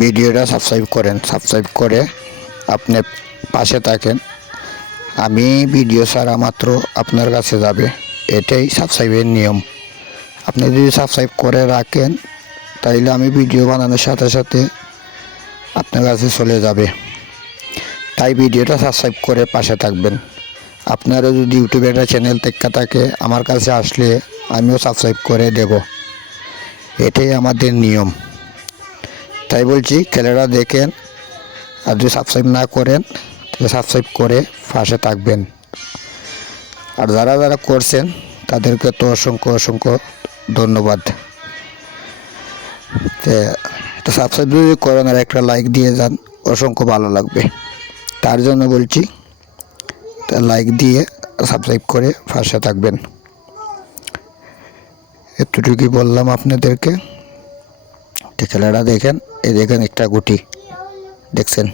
ভিডিওটা সাবস্ক্রাইব করেন, সাবস্ক্রাইব করে আপনি পাশে থাকেন। আমি ভিডিও ছাড়া মাত্র আপনার কাছে যাবে, এটাই সাবস্ক্রাইবের নিয়ম। আপনি যদি সাবস্ক্রাইব করে রাখেন তাইলে আমি ভিডিও বানানোর সাথে সাথে আপনার কাছে চলে যাবে। তাই ভিডিওটা সাবস্ক্রাইব করে পাশে থাকবেন। আপনারও যদি ইউটিউবে একটা চ্যানেল দেখা থাকে, আমার কাছে আসলে আমিও সাবস্ক্রাইব করে দেব, এটাই আমাদের নিয়ম। তাই বলছি খেলাটা দেখেন, আর যদি সাবস্ক্রাইব না করেন তাহলে সাবস্ক্রাইব করে পাশে থাকবেন। আর যারা যারা করছেন তাদেরকে তো অসংখ্য অসংখ্য ধন্যবাদ। তো সাবস্ক্রাইব যদি করেন আর একটা লাইক দিয়ে যান, অসংখ্য ভালো লাগবে। তার জন্য বলছি, তা লাইক দিয়ে সাবস্ক্রাইব করে পাশে থাকবেন। এতটুকুই বললাম আপনাদেরকে। খেলাটা দেখেন, এই দেখেন একটা গুটি দেখছেন।